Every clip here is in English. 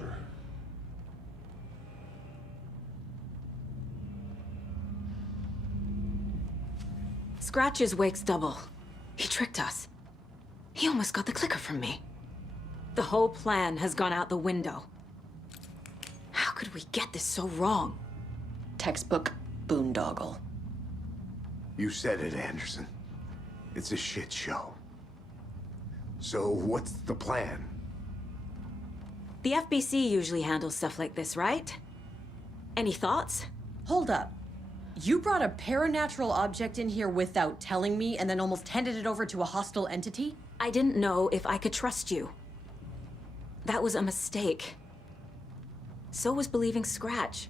Arthur. Scratch is Wake's double. He tricked us. He almost got the clicker from me. The whole plan has gone out the window. How could we get this so wrong? Textbook boondoggle. You said it, Anderson. It's a shit show. So what's the plan? The FBC usually handles stuff like this, right? Any thoughts? Hold up. You brought a paranatural object in here without telling me and then almost handed it over to a hostile entity? I didn't know if I could trust you. That was a mistake. So was believing Scratch.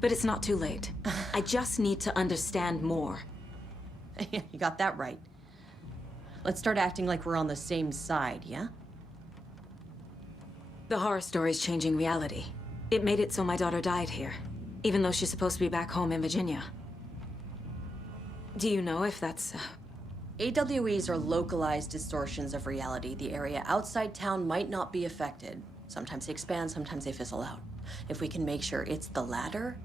But it's not too late. I just need to understand more. Yeah, you got that right. Let's start acting like we're on the same side, yeah? The horror story's changing reality. It made it so my daughter died here, even though she's supposed to be back home in Virginia. Do you know if that's... AWEs are localized distortions of reality. The area outside town might not be affected. Sometimes they expand, sometimes they fizzle out. If we can make sure it's the latter,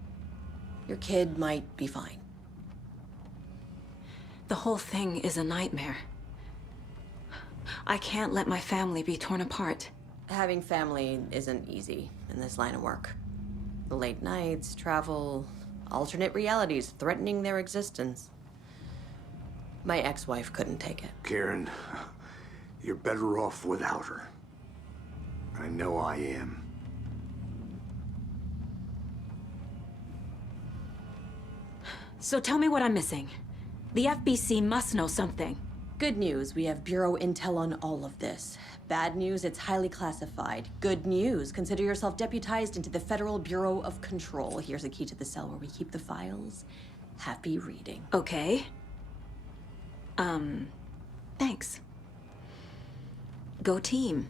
your kid might be fine. The whole thing is a nightmare. I can't let my family be torn apart. Having family isn't easy in this line of work. The late nights, travel, alternate realities threatening their existence. My ex-wife couldn't take it. Karen, you're better off without her. I know I am. So tell me what I'm missing. The FBC must know something. Good news, we have Bureau intel on all of this. Bad news, it's highly classified. Good news, consider yourself deputized into the Federal Bureau of Control. Here's a key to the cell where we keep the files. Happy reading. Okay. Thanks. Go team.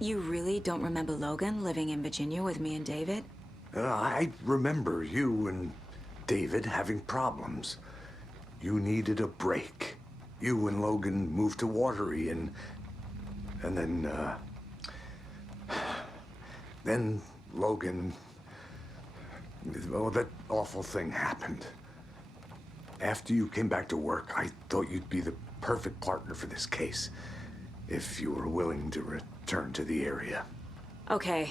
You really don't remember Logan living in Virginia with me and David? I remember you and David having problems. You needed a break. You and Logan moved to Watery and then Logan, well, that awful thing happened. After you came back to work, I thought you'd be the perfect partner for this case, if you were willing to return to the area. Okay.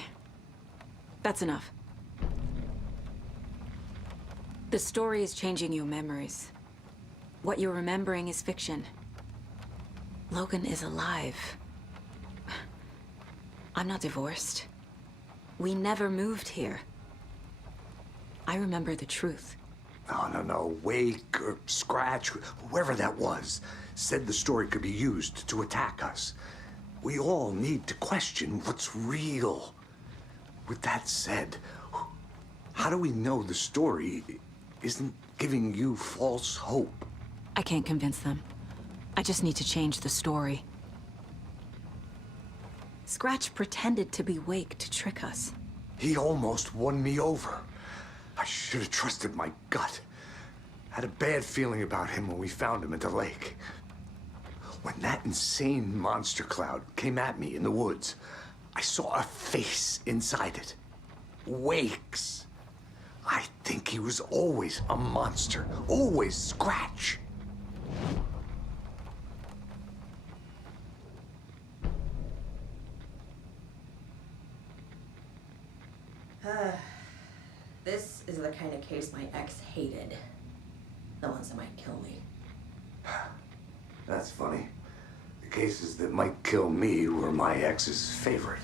That's enough. The story is changing your memories. What you're remembering is fiction. Logan is alive. I'm not divorced. We never moved here. I remember the truth. No. Wake or Scratch, whoever that was, said the story could be used to attack us. We all need to question what's real. With that said, how do we know the story isn't giving you false hope? I can't convince them. I just need to change the story. Scratch pretended to be Wake to trick us. He almost won me over. I should have trusted my gut. Had a bad feeling about him when we found him at the lake. When that insane monster cloud came at me in the woods, I saw a face inside it. Wakes. I think he was always a monster. Always Scratch. This is the kind of case my ex hated. The ones that might kill me. That's funny. The cases that might kill me were my ex's favorite.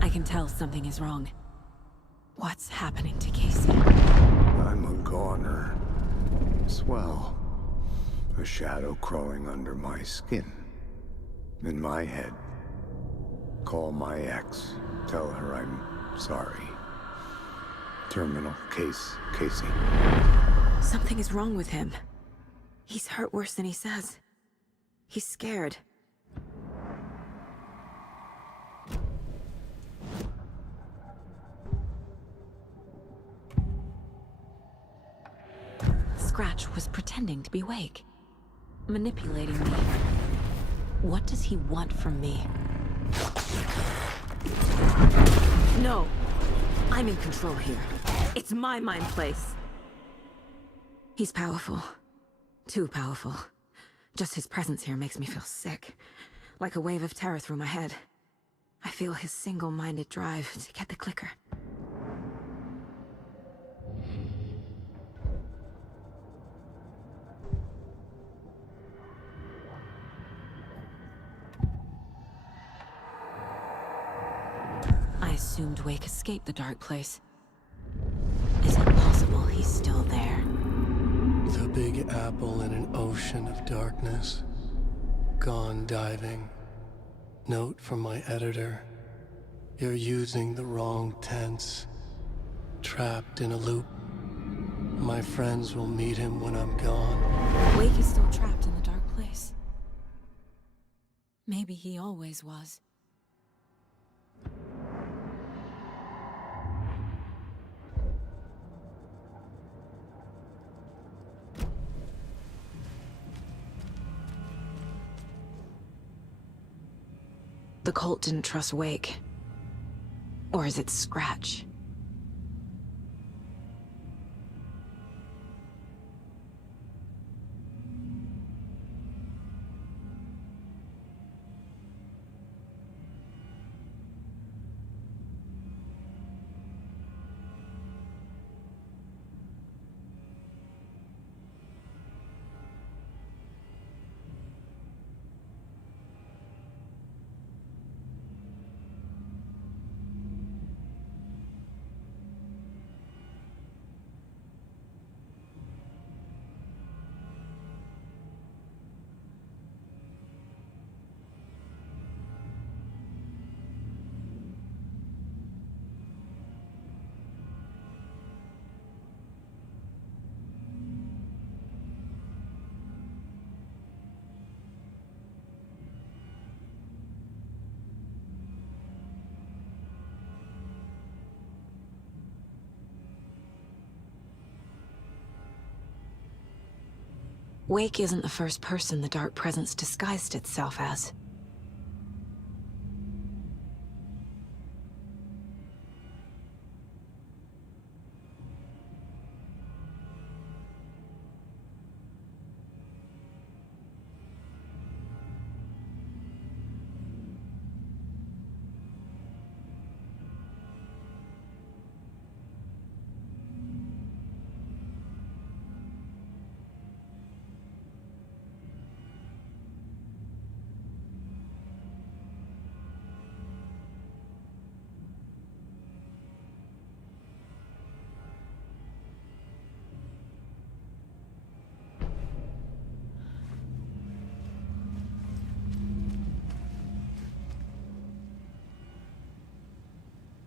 I can tell something is wrong. What's happening to Casey? I'm a goner. Swell. A shadow crawling under my skin. In my head. Call my ex. Tell her I'm sorry. Terminal case, Casey. Something is wrong with him. He's hurt worse than he says. He's scared. Scratch was pretending to be Wake. Manipulating me. What does he want from me? No! I'm in control here. It's my mind place. He's powerful. Too powerful. Just his presence here makes me feel sick. Like a wave of terror through my head. I feel his single-minded drive to get the clicker. I assumed Wake escaped the dark place. Is it possible he's still there? The Big Apple in an ocean of darkness. Gone diving. Note from my editor. You're using the wrong tense. Trapped in a loop. My friends will meet him when I'm gone. Wake is still trapped in the dark place. Maybe he always was. The cult didn't trust Wake. Or is it Scratch? Wake isn't the first person the Dark Presence disguised itself as.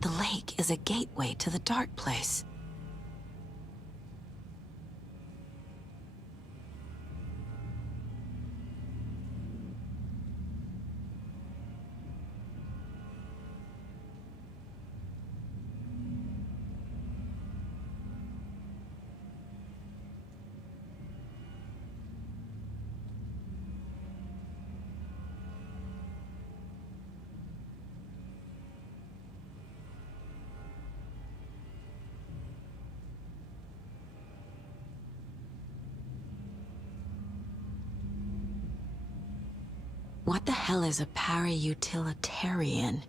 The lake is a gateway to the Dark Place. What the hell is a para-utilitarian?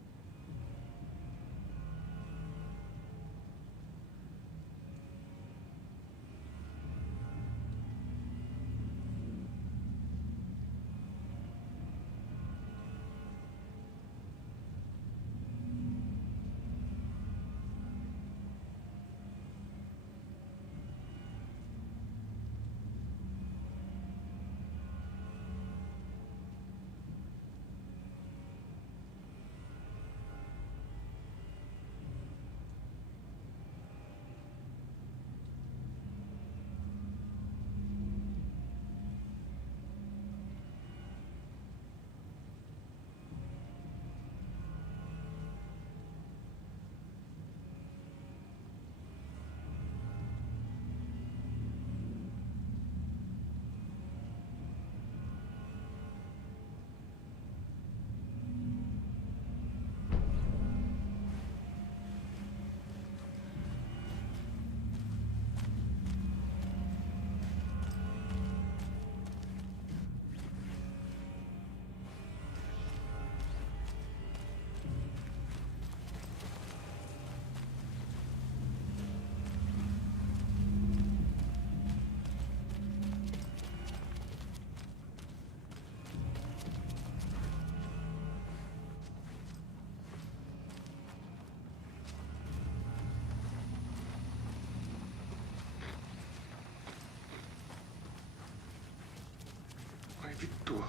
Vittua.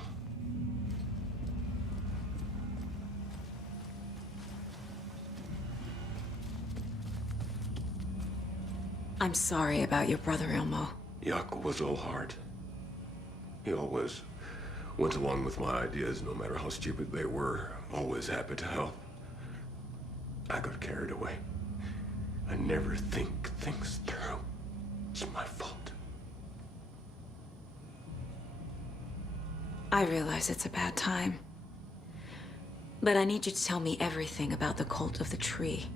I'm sorry about your brother, Ilmo. Jaakko was all heart. He always went along with my ideas, no matter how stupid they were. Always happy to help. I got carried away. I never think things through. It's my fault. I realize it's a bad time. But I need you to tell me everything about the Cult of the Tree.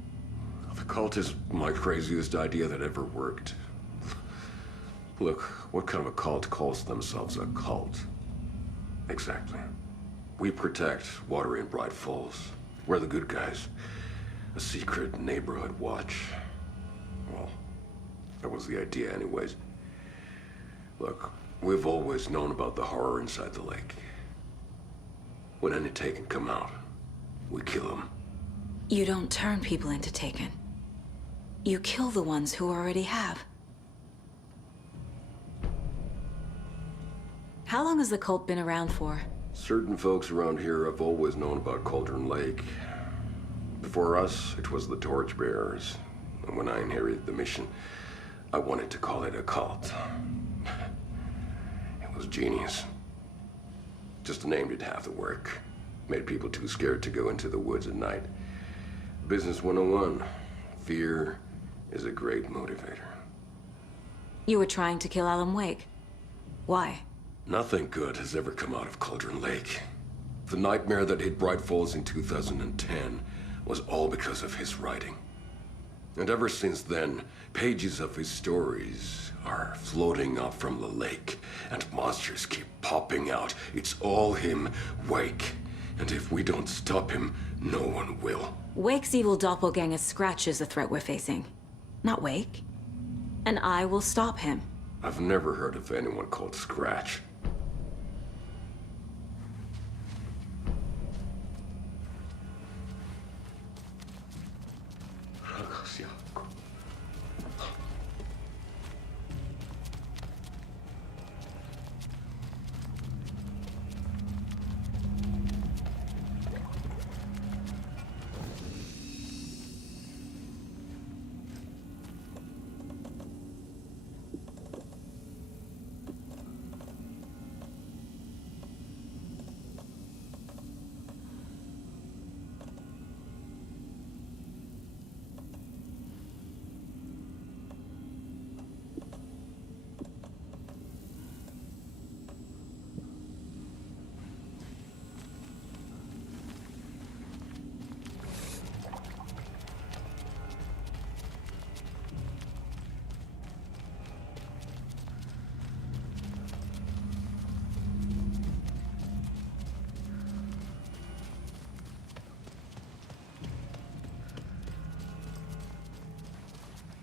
The cult is my craziest idea that ever worked. Look, what kind of a cult calls themselves a cult? Exactly. We protect Water in Bright Falls. We're the good guys. A secret neighborhood watch. Well, that was the idea anyways. Look, we've always known about the horror inside the lake. When any Taken come out, we kill them. You don't turn people into Taken. You kill the ones who already have. How long has the cult been around for? Certain folks around here have always known about Cauldron Lake. Before us, it was the Torchbearers. And when I inherited the mission, I wanted to call it a cult. It was genius. Just a name did half the work. Made people too scared to go into the woods at night. Business 101. Fear is a great motivator. You were trying to kill Alan Wake. Why? Nothing good has ever come out of Cauldron Lake. The nightmare that hit Bright Falls in 2010 was all because of his writing. And ever since then, pages of his stories are floating up from the lake, and monsters keep popping out. It's all him, Wake. And if we don't stop him, no one will. Wake's evil doppelganger Scratch is the threat we're facing, not Wake. And I will stop him. I've never heard of anyone called Scratch.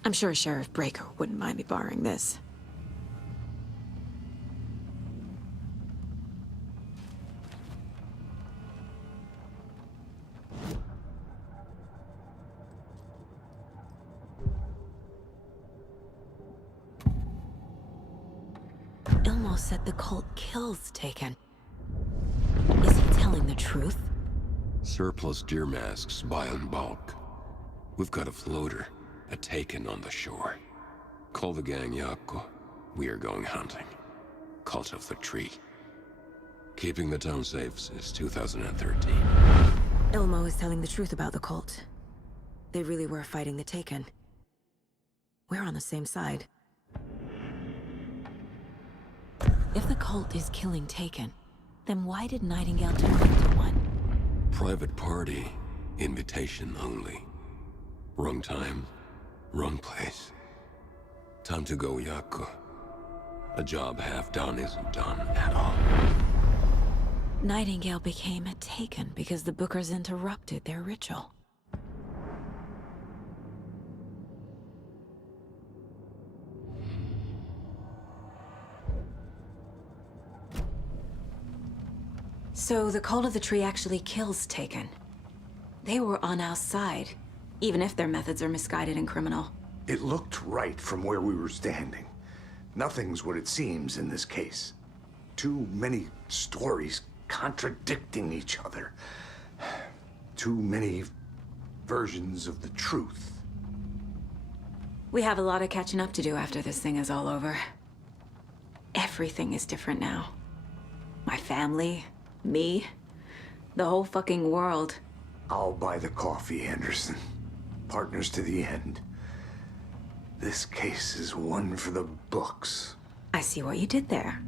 I'm sure Sheriff Breaker wouldn't mind me borrowing this. Ilmo said the cult kills Taken. Is he telling the truth? Surplus deer masks buy in bulk. We've got a floater, a Taken on the shore. Call the gang Yako. We are going hunting. Cult of the Tree. Keeping the town safe since 2013. Ilmo is telling the truth about the cult. They really were fighting the Taken. We're on the same side. If the cult is killing Taken, then why did Nightingale turn into one? Private party. Invitation only. Wrong time, wrong place. Time to go, Yako. A job half done isn't done at all. Nightingale became a Taken because the Bookers interrupted their ritual. So the Cult of the Tree actually kills Taken. They were on our side, even if their methods are misguided and criminal. It looked right from where we were standing. Nothing's what it seems in this case. Too many stories contradicting each other. Too many versions of the truth. We have a lot of catching up to do after this thing is all over. Everything is different now. My family, me, the whole fucking world. I'll buy the coffee, Anderson. Partners to the end. This case is one for the books. I see what you did there.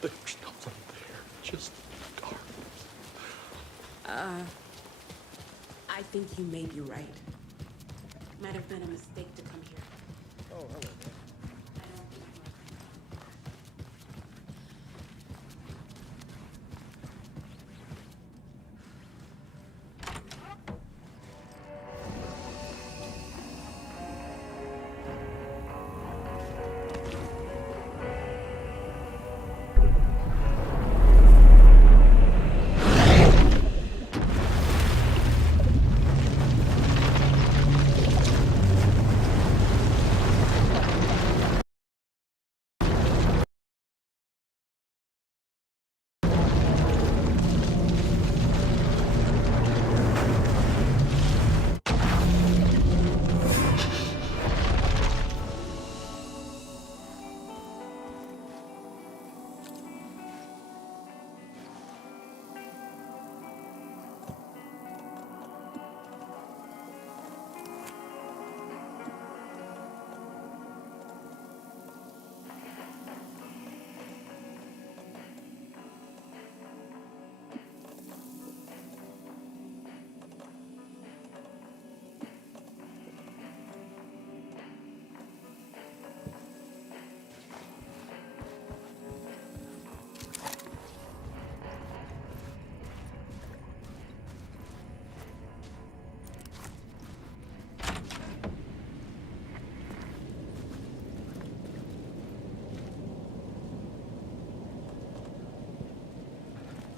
There's nothing there, just dark. I think you may be right. Might have been a mistake to come here. Oh, hello there. I don't think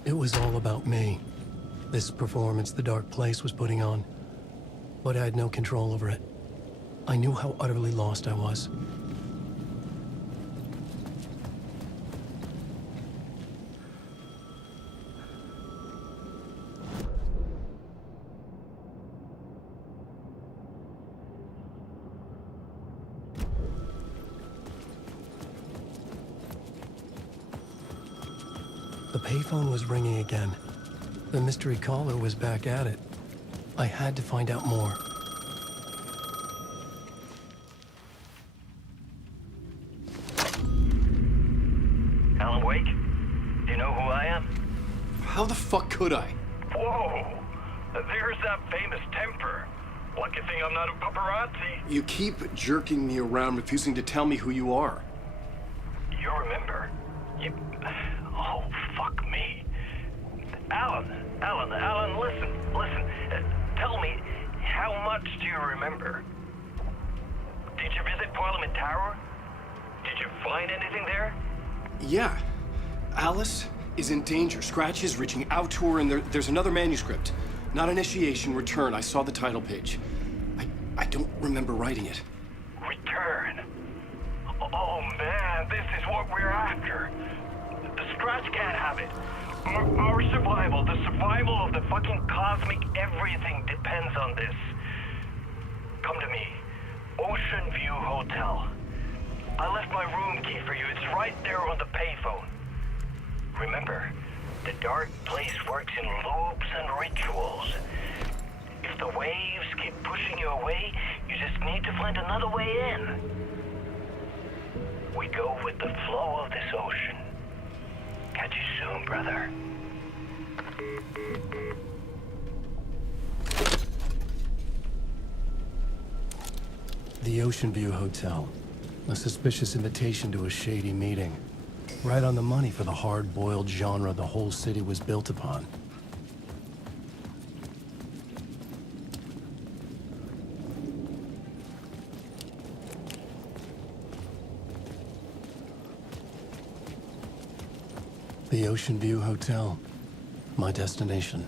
It was all about me. This performance the Dark Place was putting on. But I had no control over it. I knew how utterly lost I was. The payphone was ringing again. The mystery caller was back at it. I had to find out more. Alan Wake? Do you know who I am? How the fuck could I? Whoa! There's that famous temper. Lucky thing I'm not a paparazzi. You keep jerking me around, refusing to tell me who you are. You remember? You... Oh, fuck me. Alan, listen. Tell me, how much do you remember? Did you visit Parliament Tower? Did you find anything there? Yeah. Alice is in danger. Scratch is reaching out to her, and there's another manuscript. Not initiation, return. I saw the title page. I don't remember writing it. Return. Oh man, this is what we're after. The Scratch can't have it. Our survival, the survival of the fucking cosmic everything depends on this. Come to me. Ocean View Hotel. I left my room key for you. It's right there on the payphone. Remember, the Dark Place works in loops and rituals. If the waves keep pushing you away, you just need to find another way in. We go with the flow of this ocean. Catch you soon, brother. The Ocean View Hotel. A suspicious invitation to a shady meeting. Right on the money for the hard-boiled genre the whole city was built upon. The Ocean View Hotel. My destination.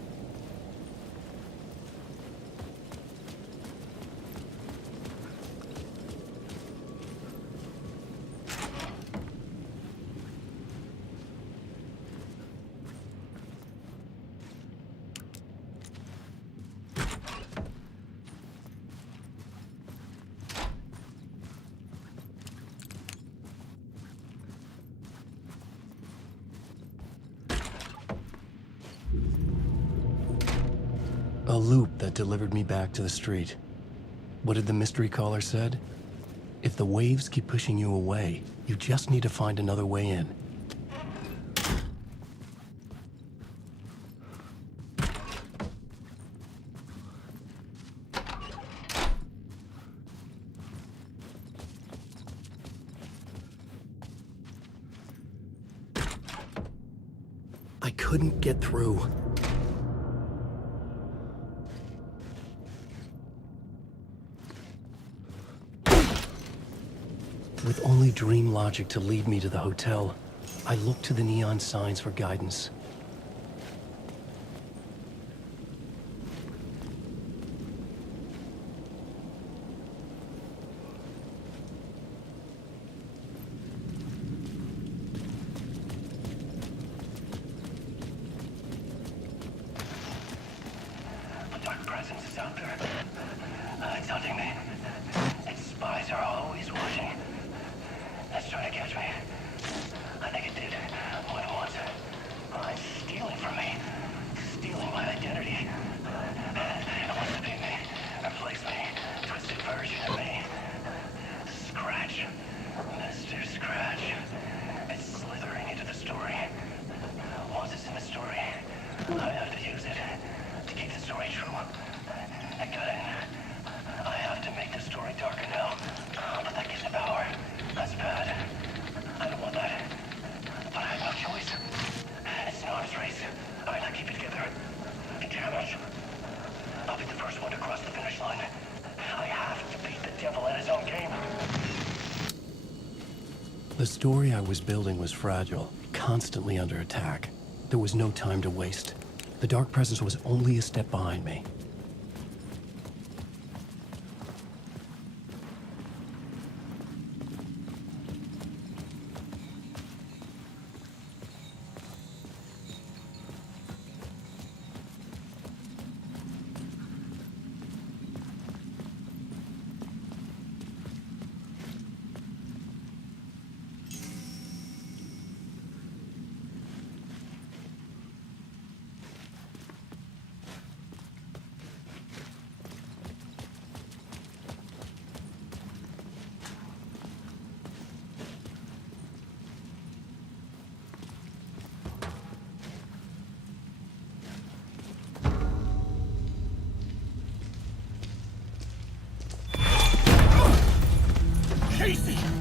A loop that delivered me back to the street. What did the mystery caller said? If the waves keep pushing you away, you just need to find another way in. couldn't get through. With only dream logic to lead me to the hotel, I looked to the neon signs for guidance. The dark presence is out there. It's hunting me. Its spies are always watching. It's trying to catch me. I think it did more than once. It's stealing from me. Stealing my identity. It wants to be me. Replace me. Twisted version of me. Scratch. Mr. Scratch. It's slithering into the story. Once it's in the story, I have to use it to keep the story true. I got it. I have to make the story darker now. But that gives it power. That's bad. I don't want that. But I have no choice. It's an arms race. I gotta keep it together. Damn it. I'll be the first one to cross the finish line. I have to beat the devil at his own game. The story I was building was fragile, constantly under attack. There was no time to waste. The dark presence was only a step behind me.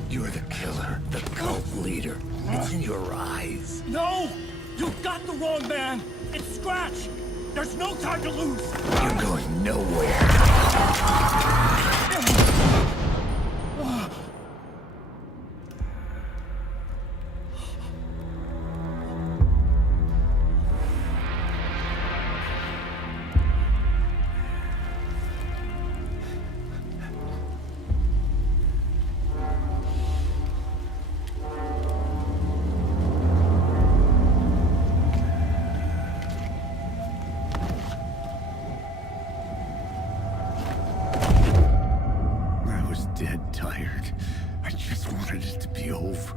You're the killer, the cult leader. It's in your eyes. No! You got the wrong man! It's Scratch! There's no time to lose! You're going nowhere. Dead tired. I just wanted it to be over.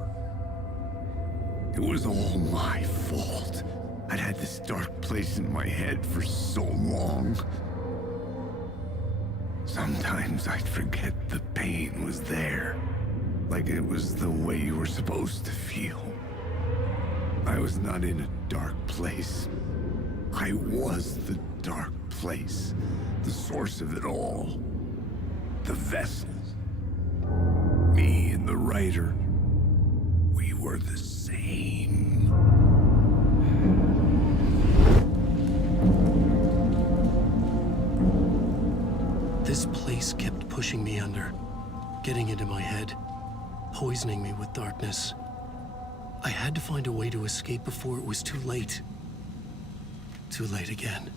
It was all my fault. I'd had this dark place in my head for so long. Sometimes I'd forget the pain was there. Like it was the way you were supposed to feel. I was not in a dark place. I was the dark place. The source of it all. The vessel. Me and the writer, we were the same. This place kept pushing me under, getting into my head, poisoning me with darkness. I had to find a way to escape before it was too late. Too late again.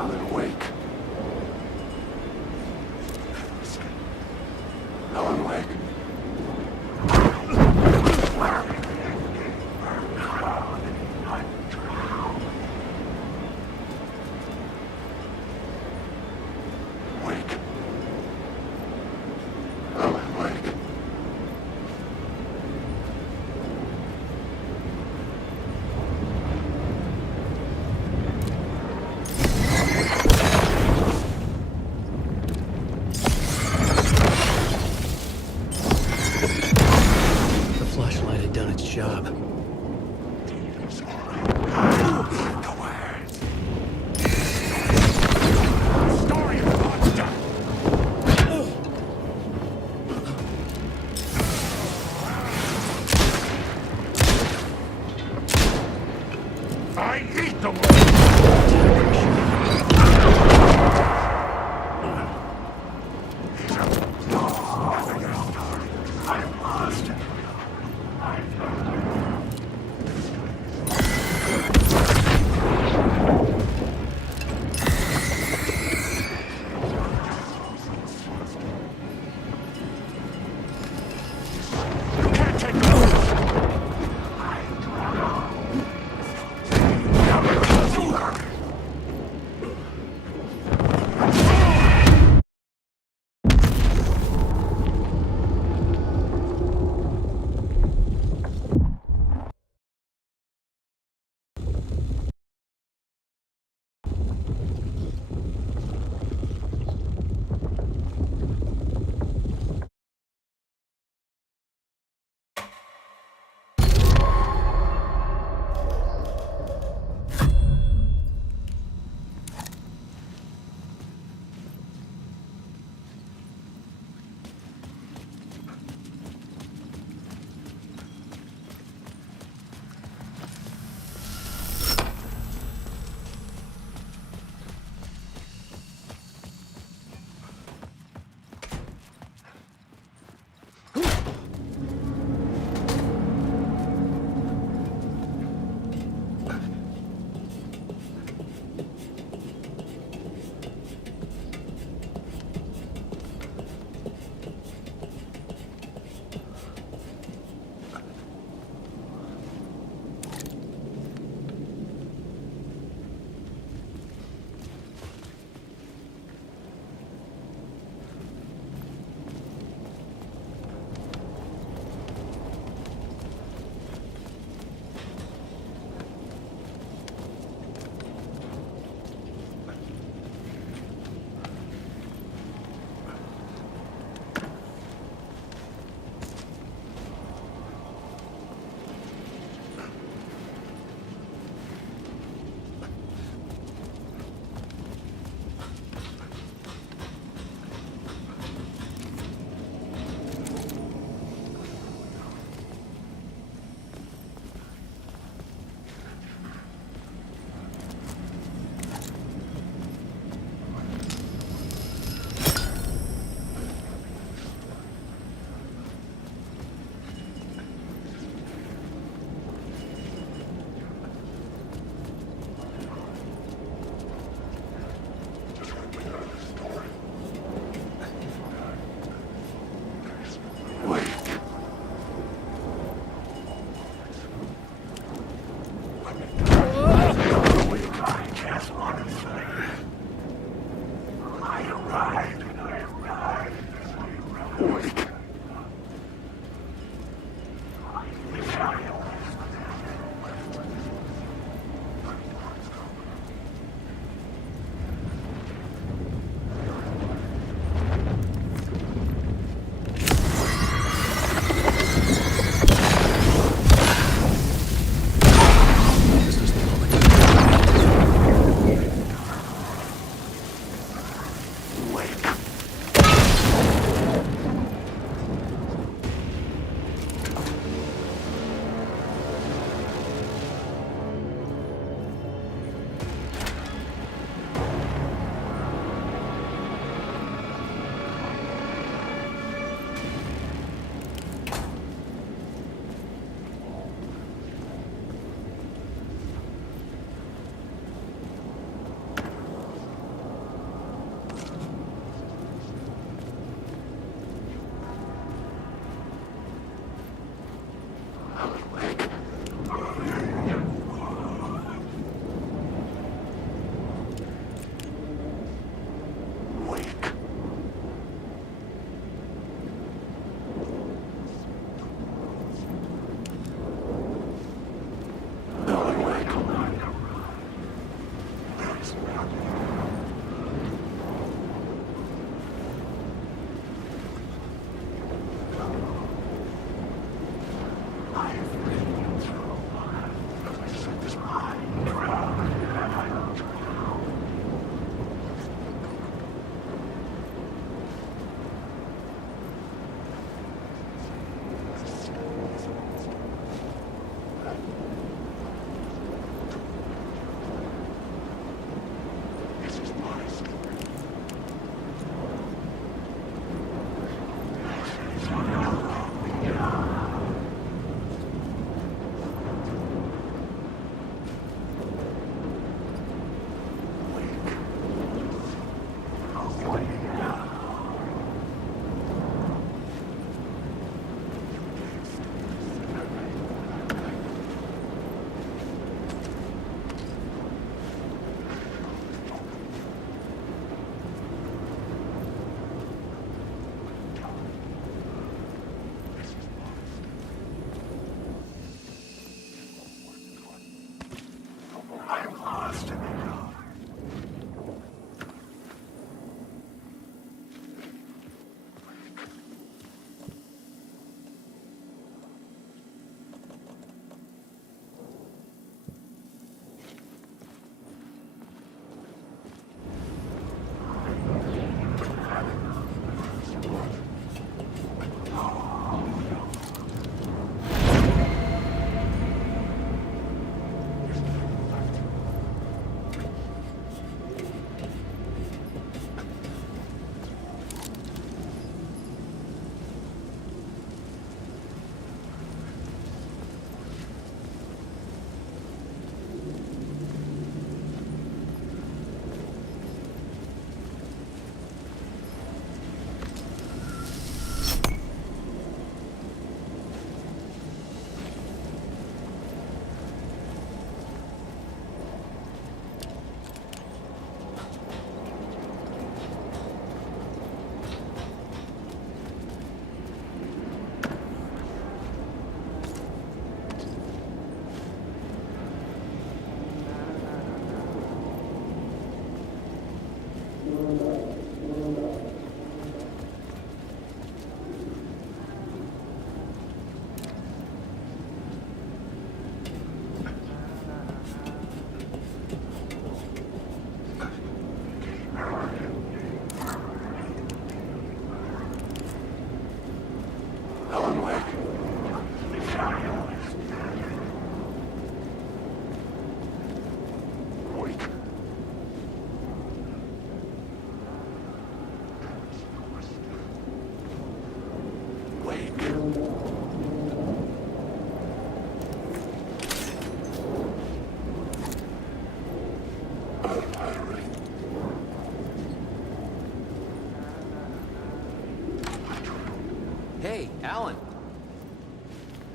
Alan Wake. Alan Wake. Wake. Alan Wake. The flashlight had done its job. I hate the world! You can't take the world!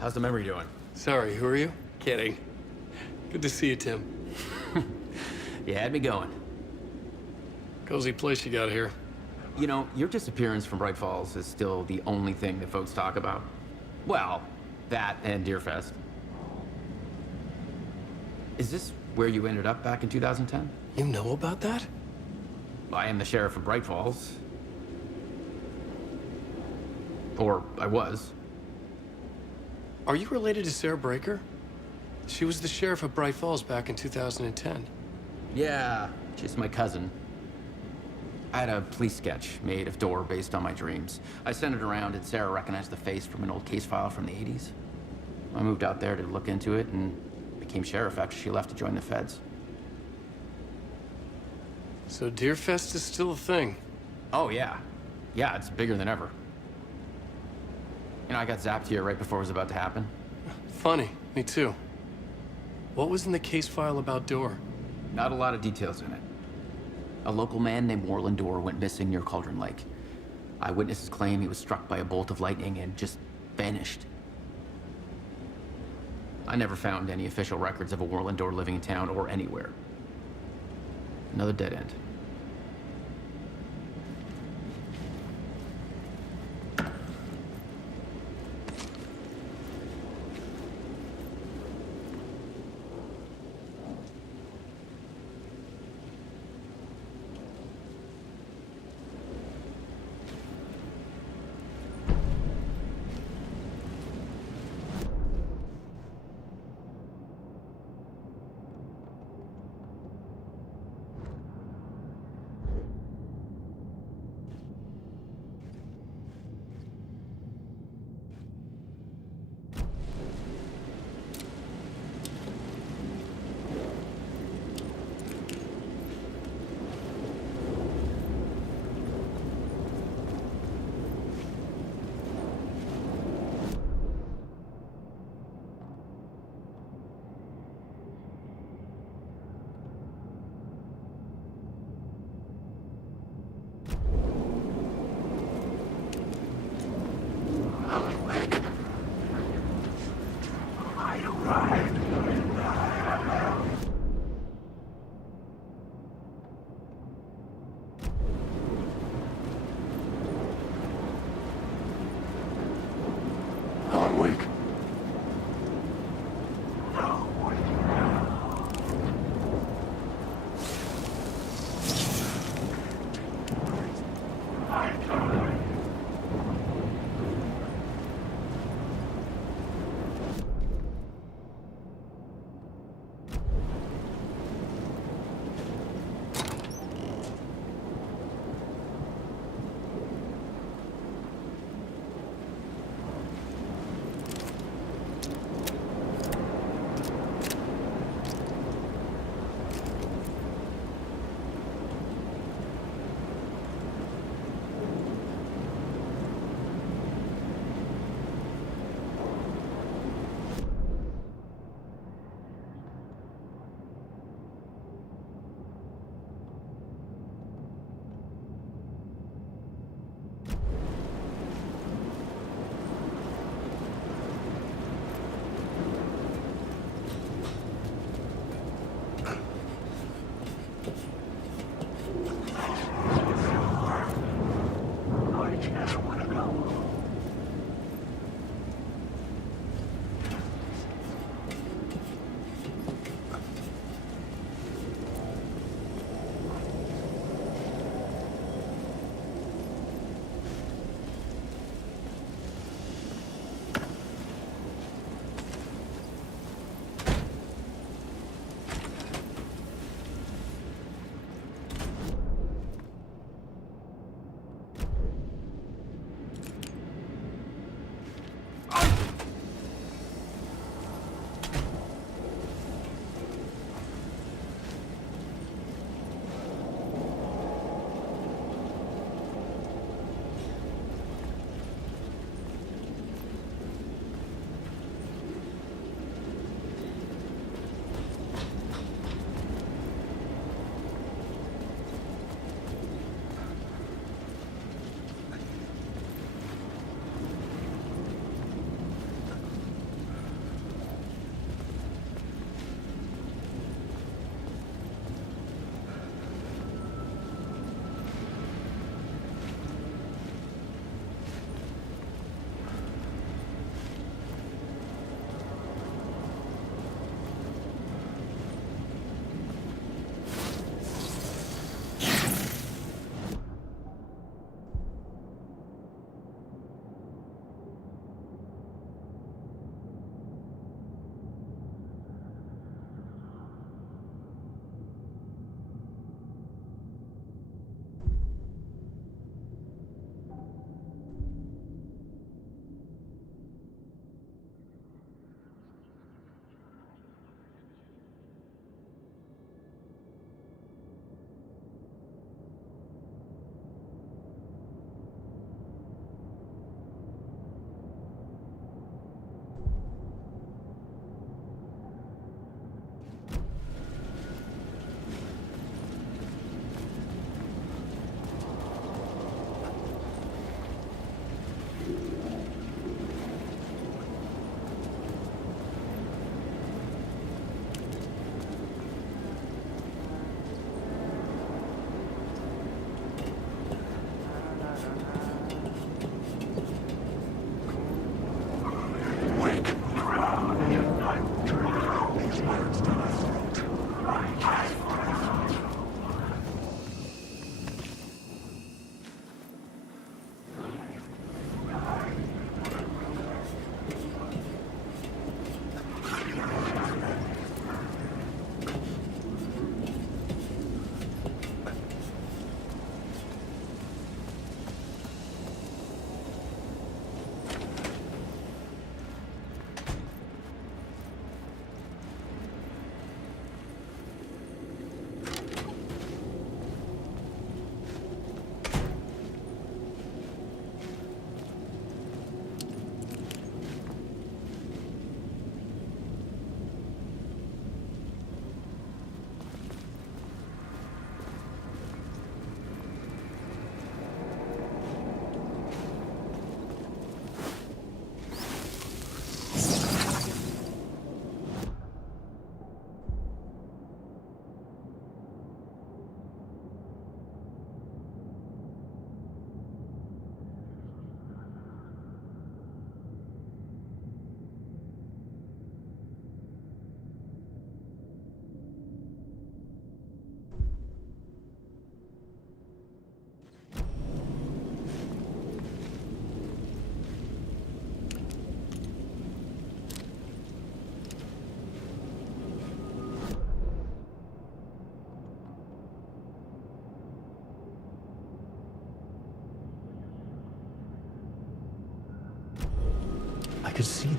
How's the memory doing? Sorry, who are you? Kidding. Good to see you, Tim. You had me going. Cozy place you got here. You know, your disappearance from Bright Falls is still the only thing that folks talk about. Well, that and Deerfest. Is this where you ended up back in 2010? You know about that? I am the sheriff of Bright Falls. Or I was. Are you related to Sarah Breaker? She was the sheriff of Bright Falls back in 2010. Yeah, she's my cousin. I had a police sketch made of Door based on my dreams. I sent it around and Sarah recognized the face from an old case file from the 80s. I moved out there to look into it and became sheriff after she left to join the feds. So Deerfest is still a thing. Oh, yeah. Yeah, it's bigger than ever. You know, I got zapped here right before it was about to happen. Funny, me too. What was in the case file about Door? Not a lot of details in it. A local man named Warland Door went missing near Cauldron Lake. Eyewitnesses claim he was struck by a bolt of lightning and just vanished. I never found any official records of a Warland Door living in town or anywhere. Another dead end.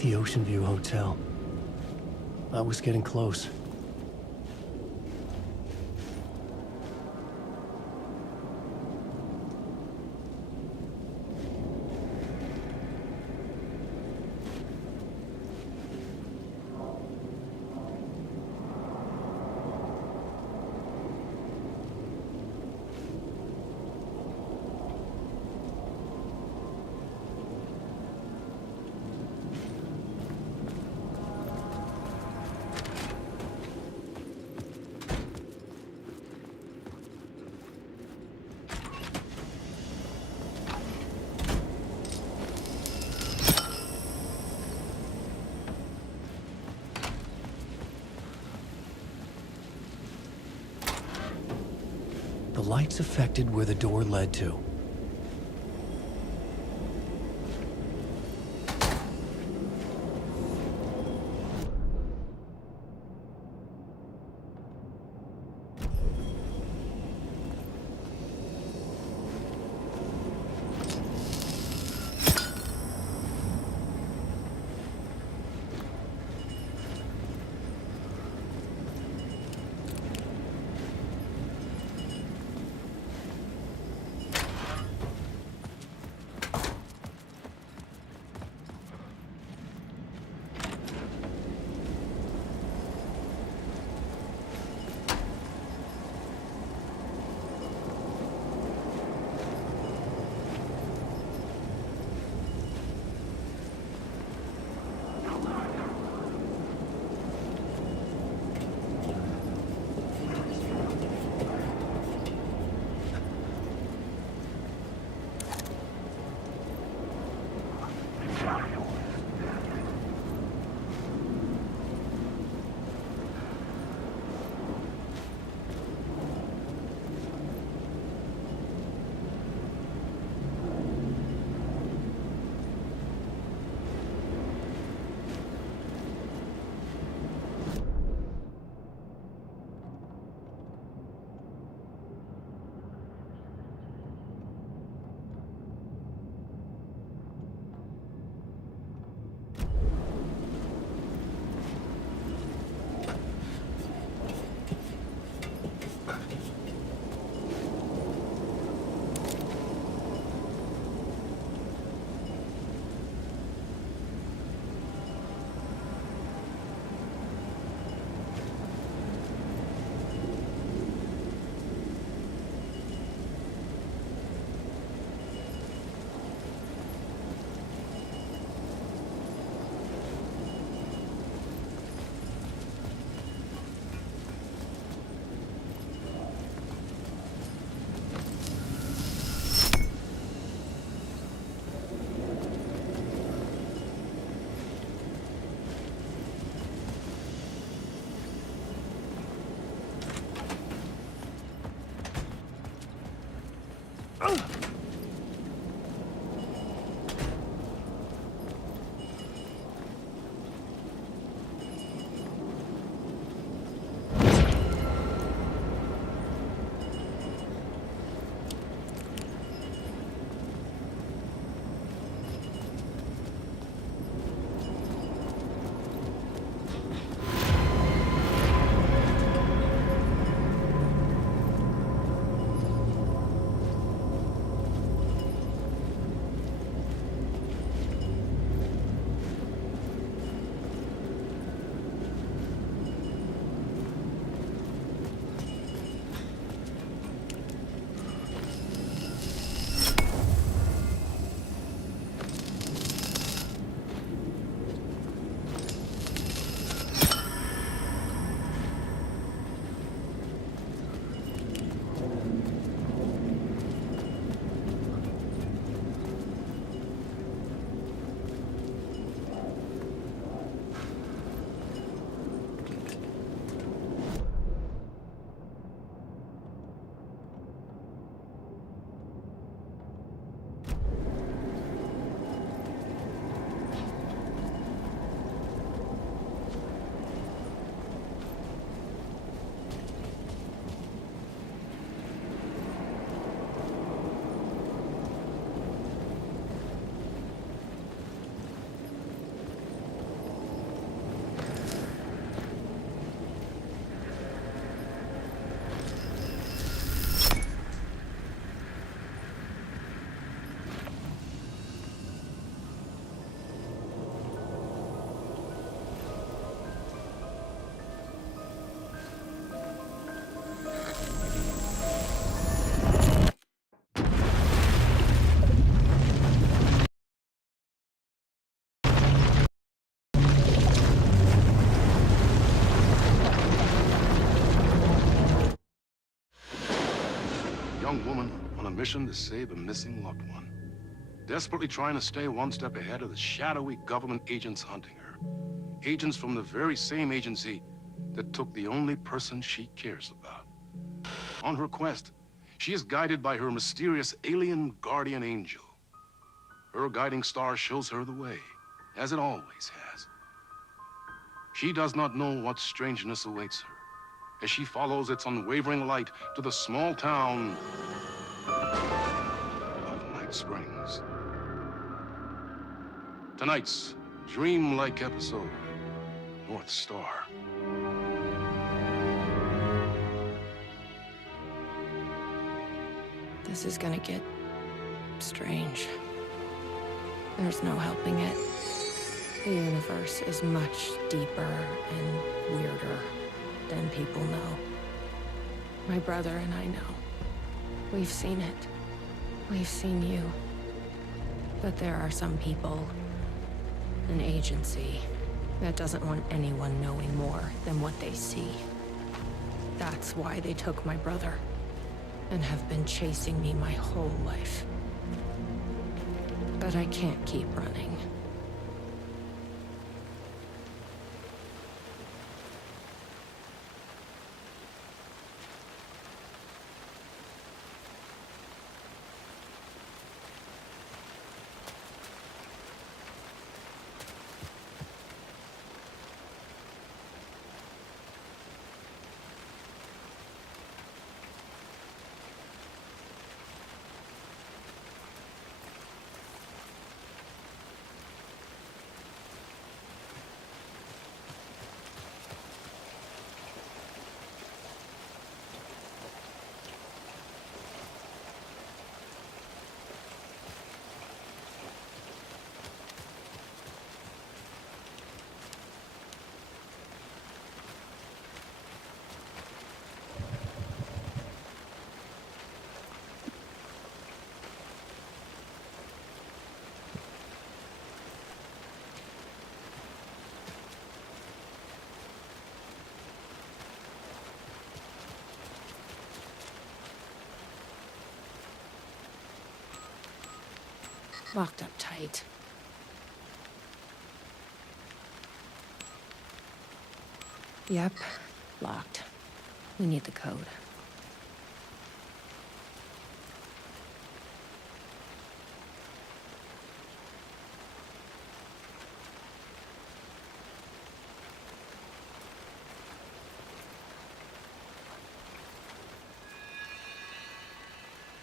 the Ocean View Hotel. I was getting close. The lights affected where the door led to. young woman on a mission to save a missing loved one. Desperately trying to stay one step ahead of the shadowy government agents hunting her. Agents from the very same agency that took the only person she cares about. On her quest, she is guided by her mysterious alien guardian angel. Her guiding star shows her the way, as it always has. She does not know what strangeness awaits her as she follows its unwavering light to the small town of Night Springs. Tonight's dreamlike episode, North Star. This is gonna get strange. There's no helping it. The universe is much deeper and weirder than people know. My brother and I know. We've seen it. We've seen you. But there are some people, an agency, that doesn't want anyone knowing more than what they see. That's why they took my brother, and have been chasing me my whole life. But I can't keep running. Locked up tight. Yep, locked. We need the code.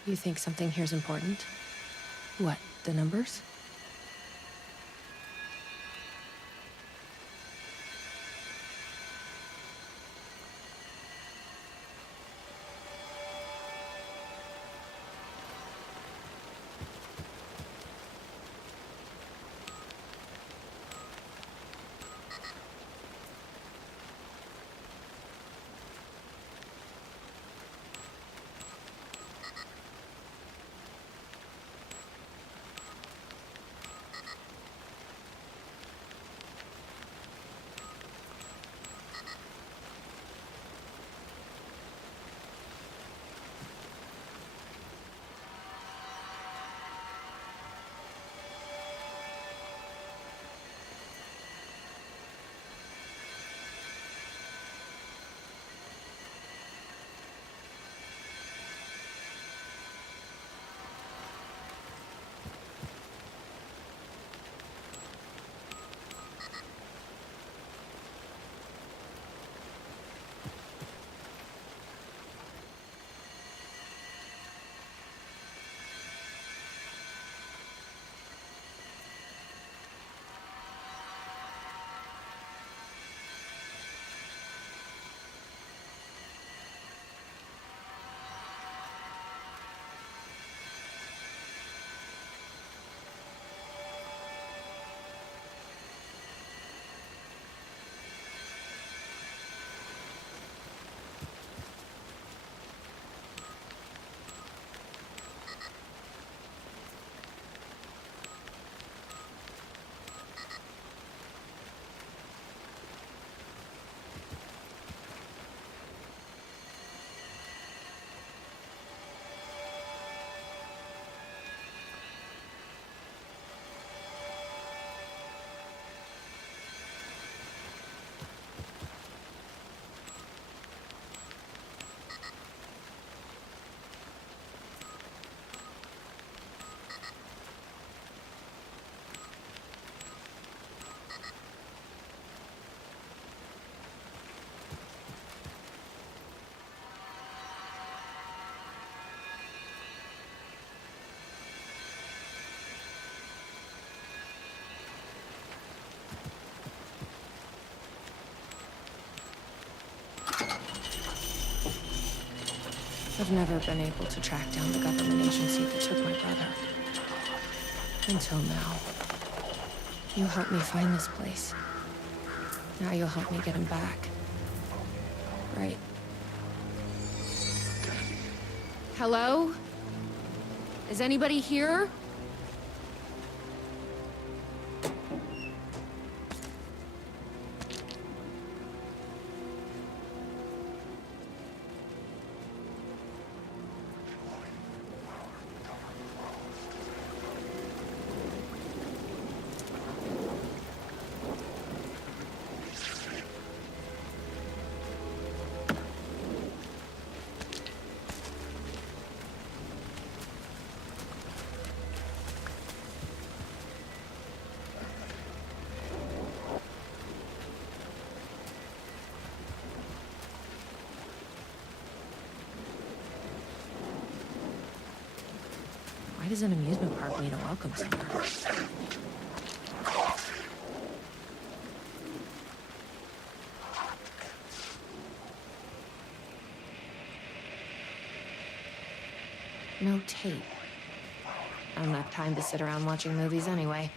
You think something here's important? What, the numbers? I've never been able to track down the government agency that took my brother. Until now. You helped me find this place. Now you'll help me get him back. Right. Hello? Is anybody here? Why does an amusement park need a welcome center? No tape. I don't have time to sit around watching movies anyway.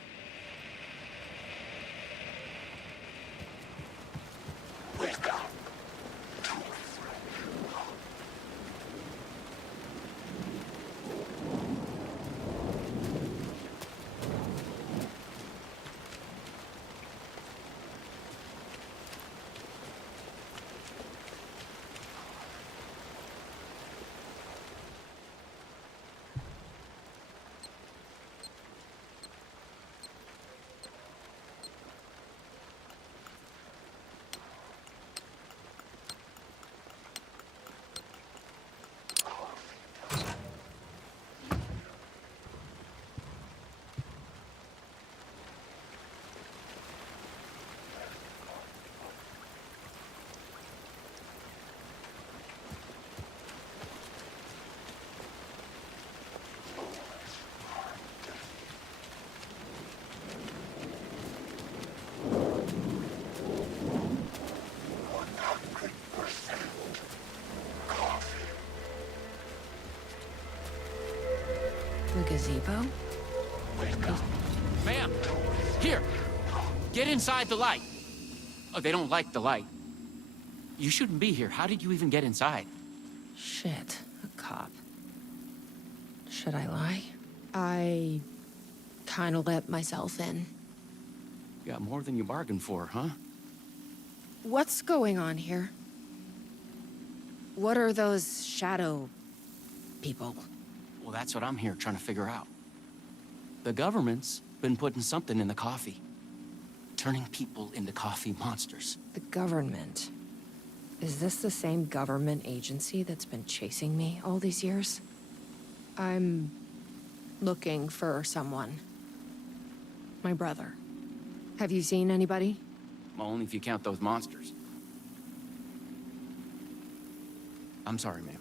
The gazebo? Ma'am! Here! Get inside the light! Oh, they don't like the light. You shouldn't be here. How did you even get inside? Shit, a cop. Should I lie? I kinda let myself in. You got more than you bargained for, huh? What's going on here? What are those shadow people? Well, that's what I'm here trying to figure out. The government's been putting something in the coffee. Turning people into coffee monsters. The government? Is this the same government agency that's been chasing me all these years? I'm looking for someone. My brother. Have you seen anybody? Well, only if you count those monsters. I'm sorry, ma'am.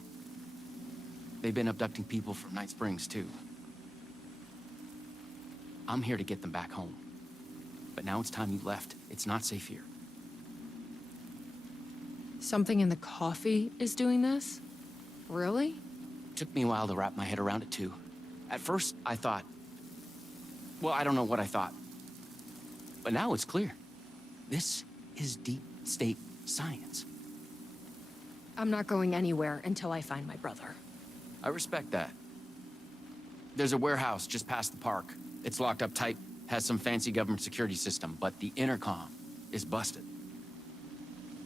They've been abducting people from Night Springs, too. I'm here to get them back home. But now it's time you left. It's not safe here. Something in the coffee is doing this? Really? Took me a while to wrap my head around it, too. At first, I thought... Well, I don't know what I thought. But now it's clear. This is deep state science. I'm not going anywhere until I find my brother. I respect that. There's a warehouse just past the park. It's locked up tight, has some fancy government security system, but the intercom is busted.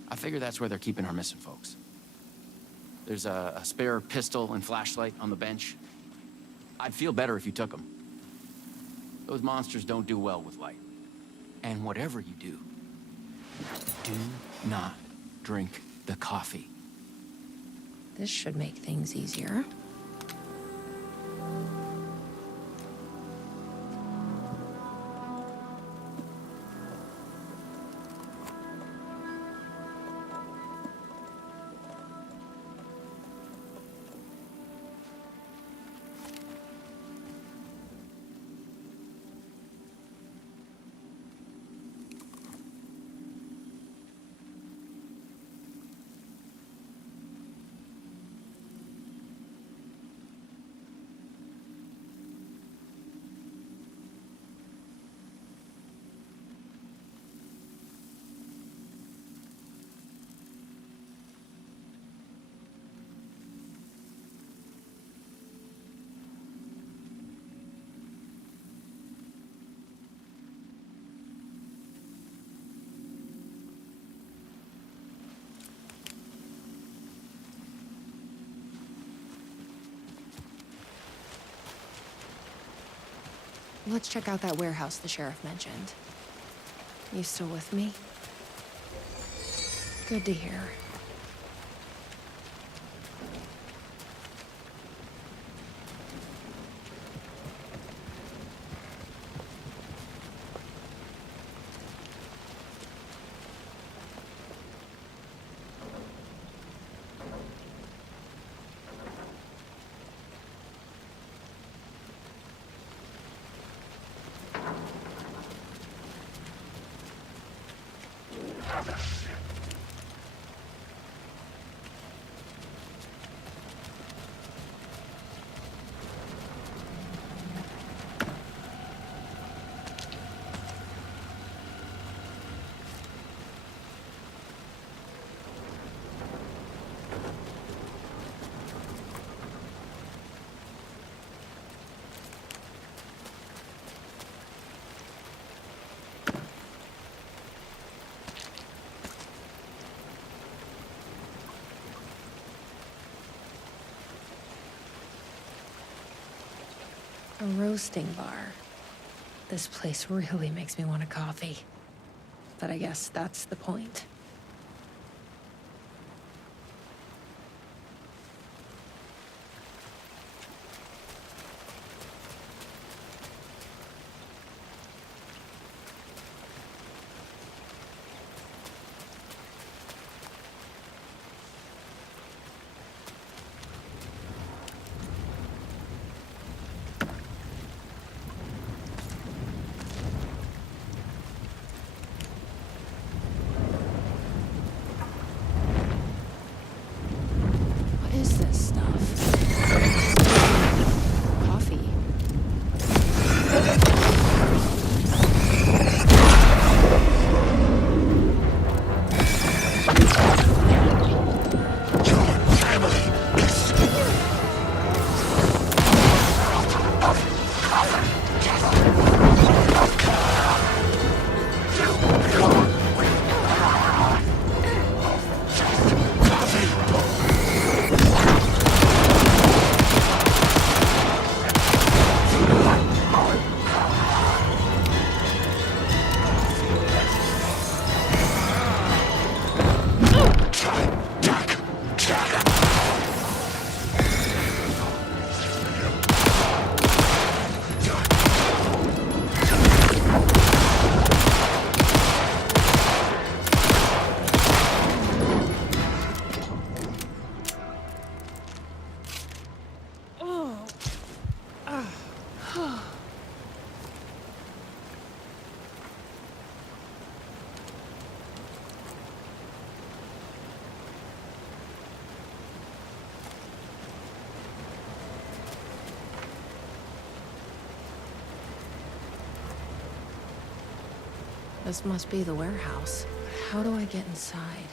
I figure that's where they're keeping our missing folks. There's a spare pistol and flashlight on the bench. I'd feel better if you took them. Those monsters don't do well with light. And whatever you do not drink the coffee. This should make things easier. Let's check out that warehouse the sheriff mentioned. You still with me? Good to hear. A roasting bar. This place really makes me want a coffee. But I guess that's the point. What is this stuff? Coffee. This must be the warehouse. How do I get inside?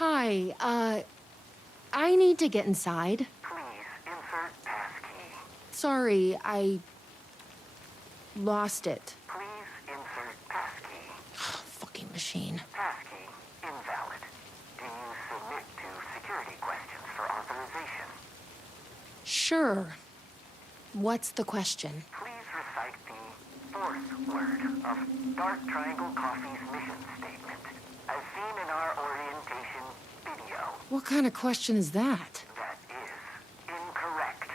Hi, I need to get inside. Please insert passkey. Sorry, I lost it. Please insert passkey. Fucking machine. Passkey invalid. Do you submit to security questions for authorization? Sure. What's the question? Please recite the fourth word of Dark Triangle Coffee's mission statement, as seen in our orientation What kind of question is that? That is incorrect.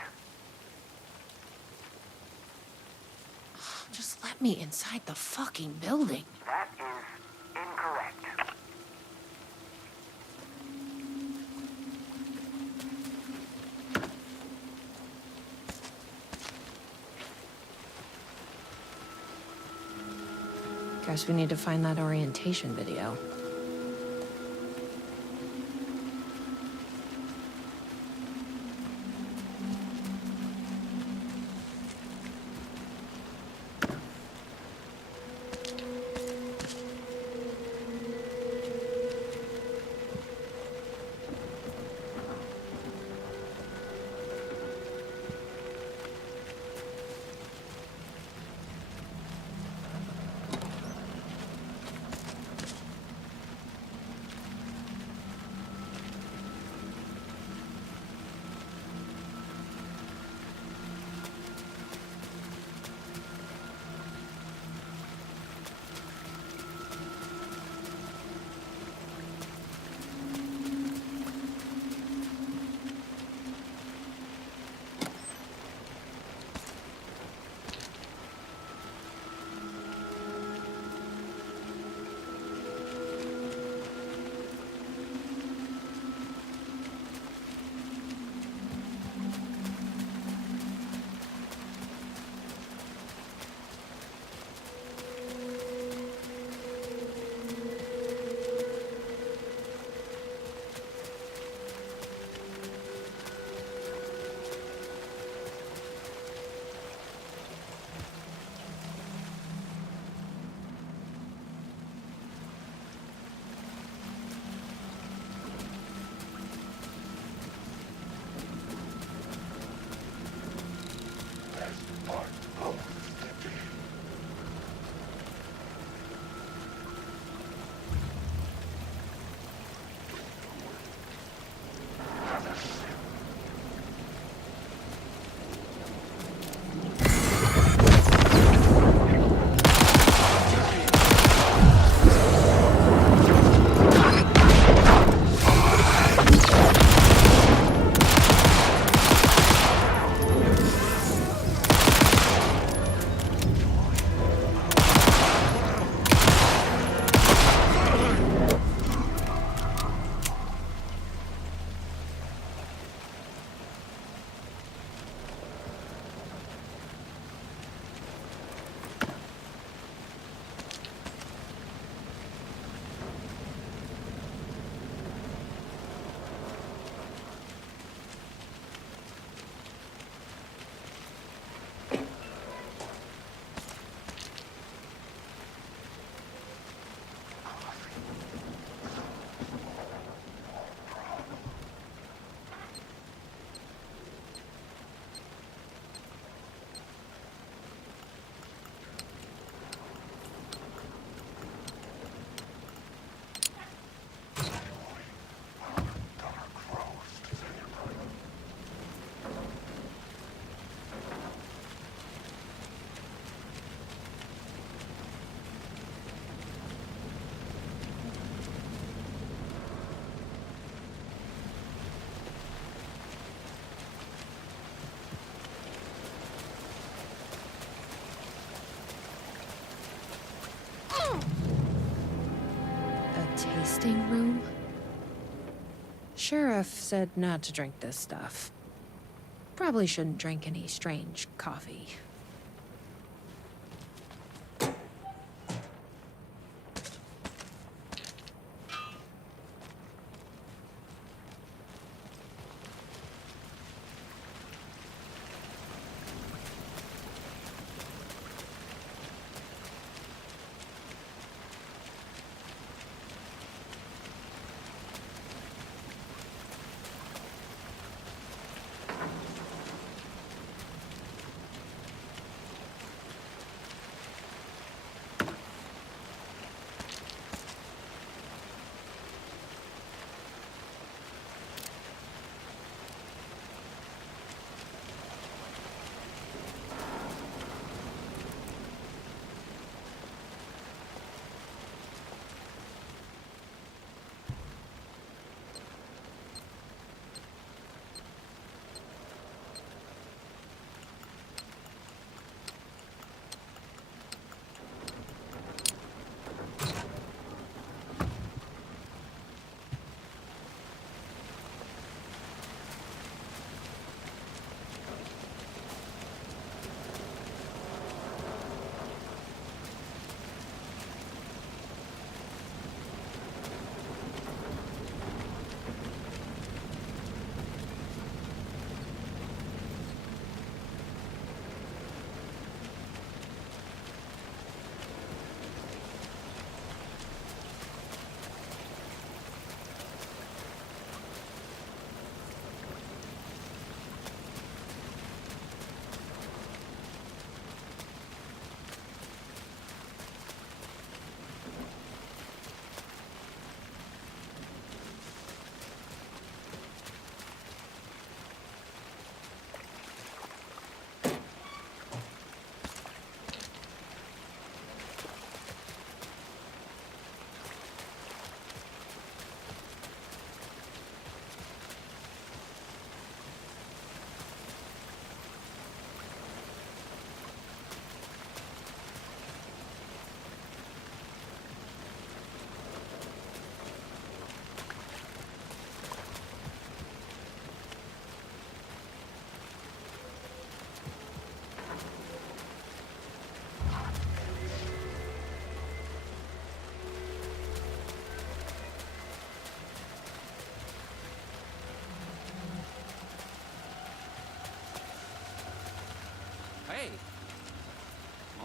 Just let me inside the fucking building. That is incorrect. Guess we need to find that orientation video. Tasting room? Sheriff said not to drink this stuff. Probably shouldn't drink any strange coffee.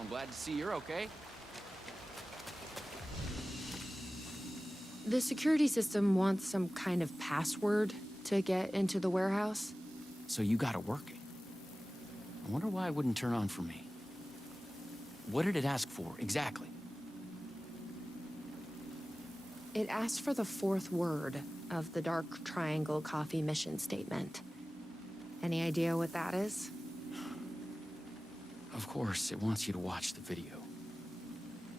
glad to see you're okay. The security system wants some kind of password to get into the warehouse. So you got it working. I wonder why it wouldn't turn on for me. What did it ask for, exactly? It asked for the fourth word of the Dark Triangle Coffee mission statement. Any idea what that is? Of course, it wants you to watch the video.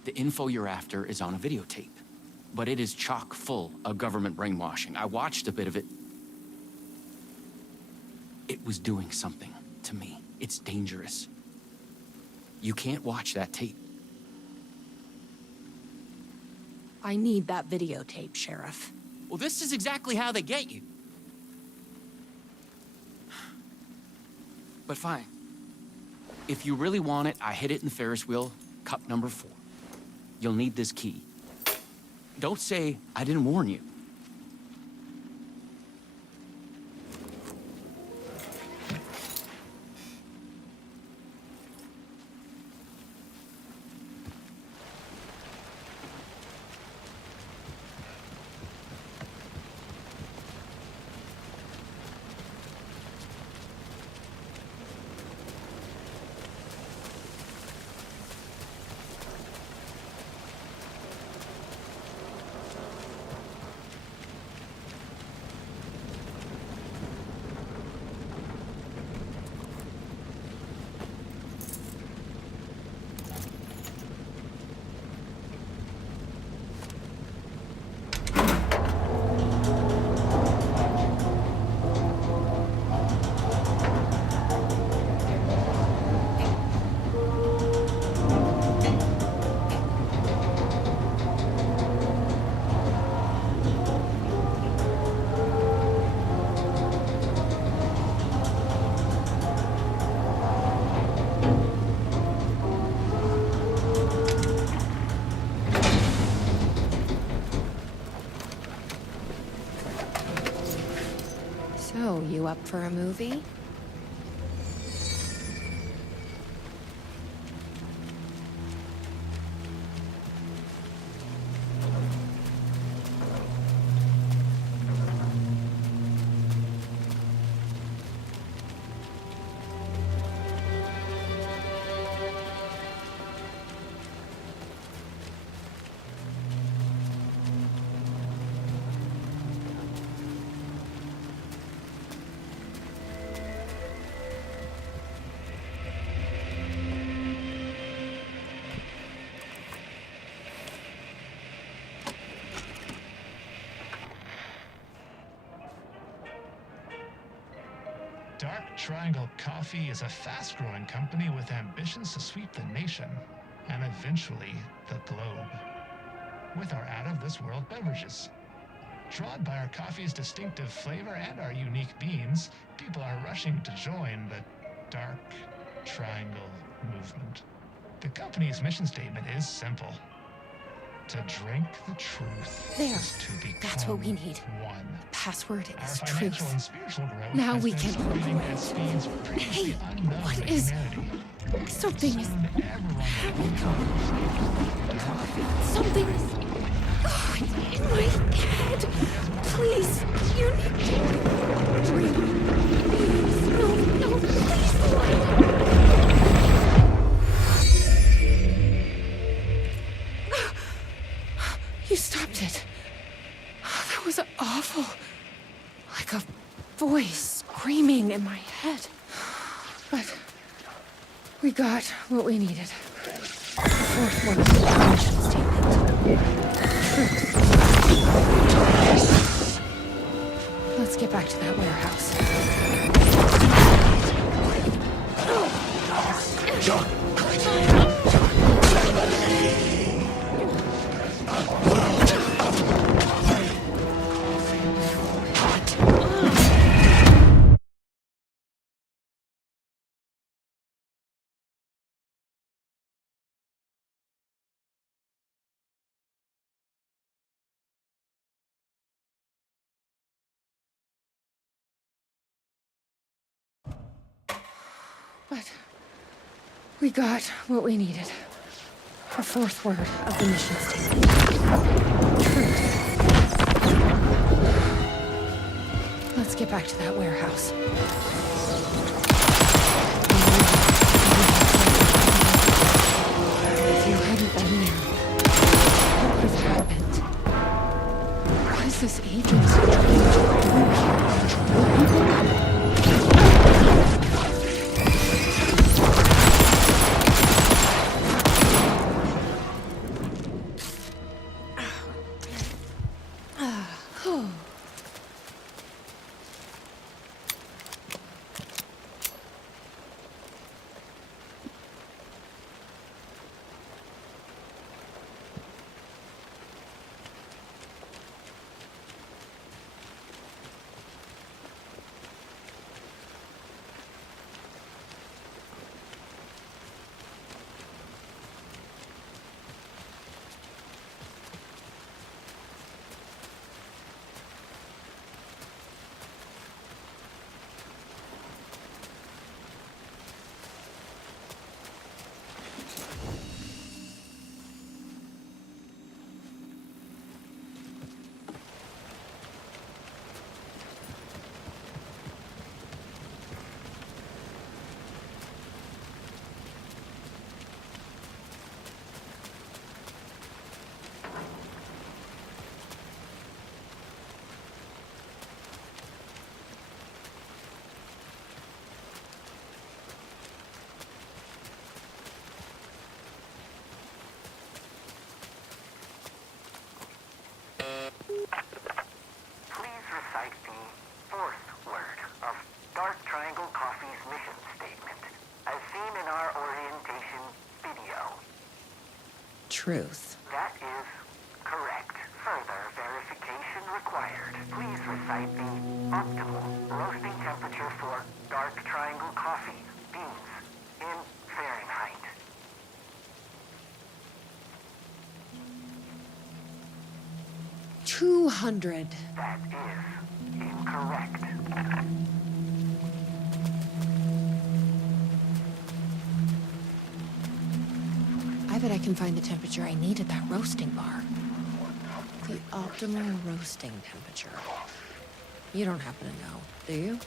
The info you're after is on a videotape, but it is chock full of government brainwashing. I watched a bit of it. It was doing something to me. It's dangerous. You can't watch that tape. I need that videotape, Sheriff. Well, this is exactly how they get you. But fine. If you really want it, I hid it in the Ferris wheel, cup number 4. You'll need this key. Don't say I didn't warn you. So, you up for a movie? Dark Triangle Coffee is a fast-growing company with ambitions to sweep the nation and eventually the globe with our out-of-this-world beverages. Drawn by our coffee's distinctive flavor and our unique beans, people are rushing to join the Dark Triangle movement. The company's mission statement is simple. To drink the truth There. is to become That's what we need. one. Password Our is financial truth. and spiritual growth Now has we been can- accelerating at speeds previously unknown what to is- humanity. Something is... Soon everyone will become Something is... Oh, it's in my head. Please, you need to... Breathe. Please, no, please, you stopped it. That was awful. Like a voice screaming in my head. But we got what we needed. The fourth one of the mission statement. Let's get back to that warehouse. But We got what we needed. The fourth word of the mission statement. Truth. Let's get back to that warehouse. If you hadn't been there, what would have happened? What is this agency trying to do here? Please recite the fourth word of Dark Triangle Coffee's mission statement, as seen in our orientation video. Truth. That is correct. Further verification required. Please recite the optimal roasting temperature for Dark Triangle Coffee beans in Fahrenheit. 200. That is incorrect. I bet I can find the temperature I need at that roasting bar. The optimal roasting temperature. You don't happen to know, do you?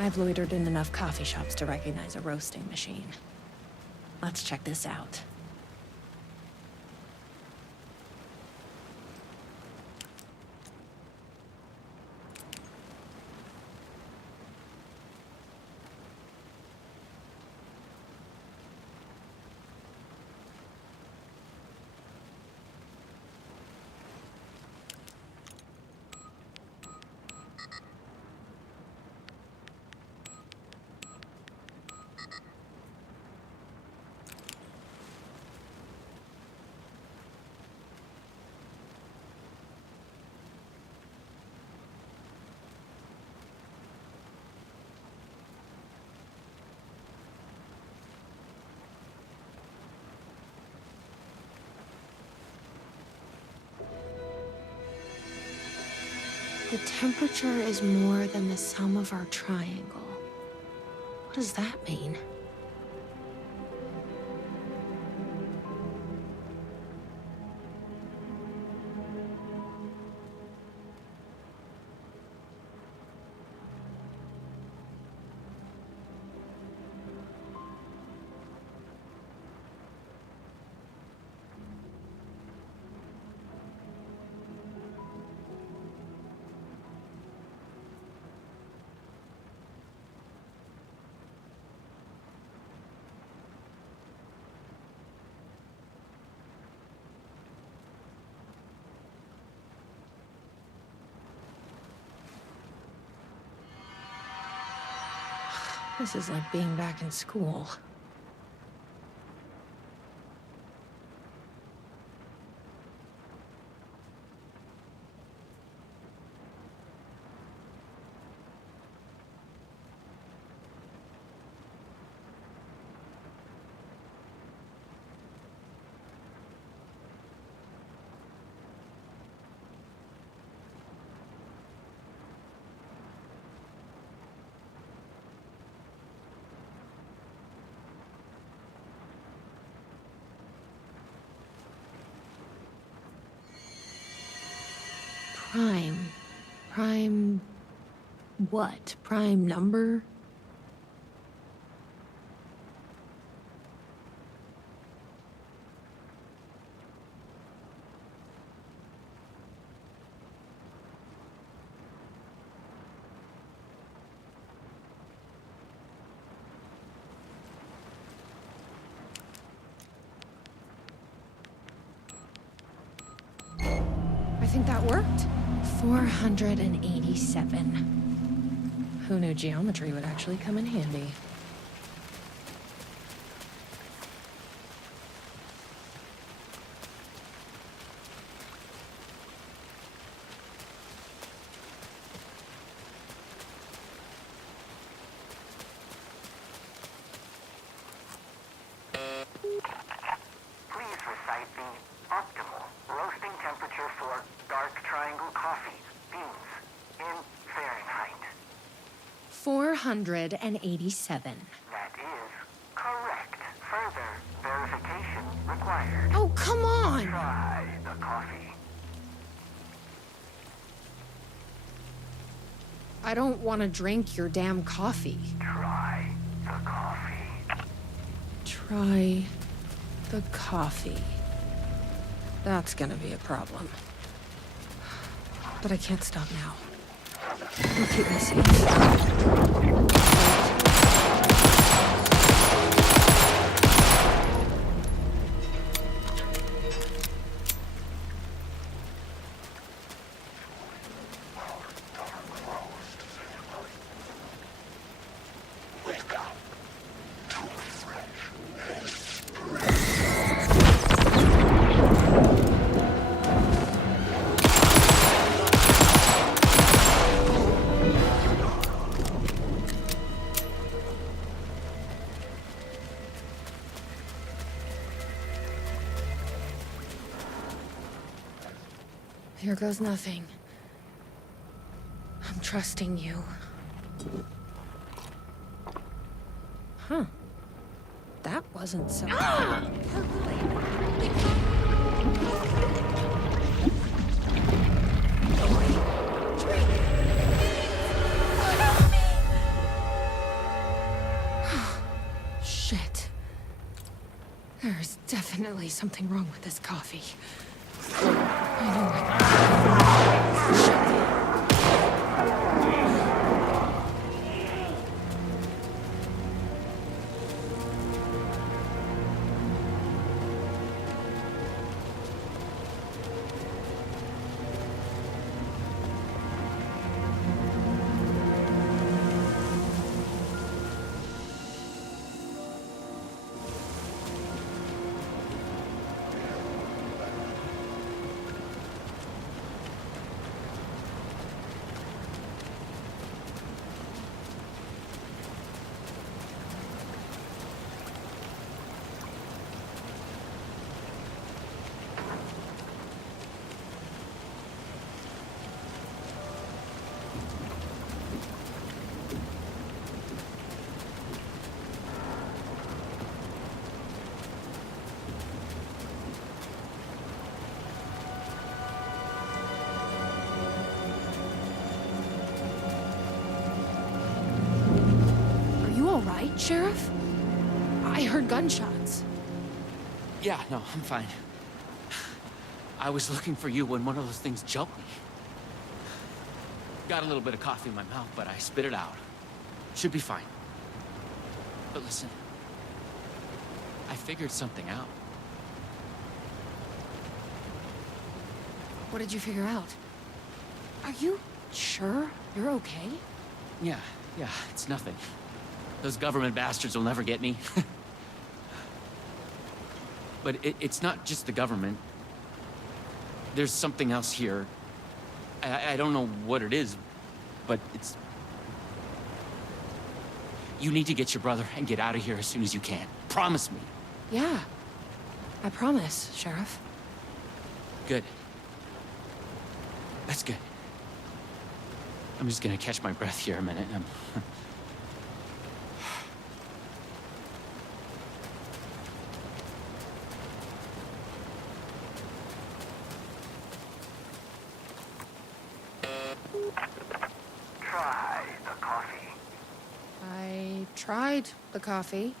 I've loitered in enough coffee shops to recognize a roasting machine. Let's check this out. The temperature is more than the sum of our triangle. What does that mean? This is like being back in school. Prime. Prime... what? Prime number? I think that worked. 487. Who knew geometry would actually come in handy? Please recite the optimal roasting temperature for dark triangle coffee beans in Fahrenheit. 487. That is correct. Further verification required. Oh, come on! Try the coffee. I don't want to drink your damn coffee. Try the coffee. Try the coffee. That's gonna be a problem. But I can't stop now. I'll keep my seat. Here goes nothing. I'm trusting you. Huh. That wasn't so... Shit. There's definitely something wrong with this coffee. I know Sheriff? I heard gunshots. Yeah, no, I'm fine. I was looking for you when one of those things jumped me. Got a little bit of coffee in my mouth, but I spit it out. Should be fine. But listen, I figured something out. What did you figure out? Are you sure you're okay? Yeah, it's nothing. Those government bastards will never get me. But it's not just the government. There's something else here. I don't know what it is, but it's... You need to get your brother and get out of here as soon as you can. Promise me. Yeah, I promise, Sheriff. Good. That's good. I'm just gonna catch my breath here a minute. tried the coffee.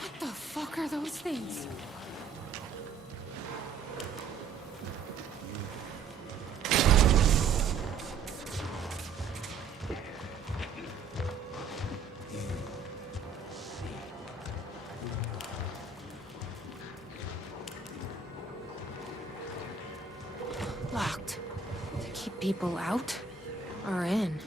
What the fuck are those things? Locked. To keep people out or in?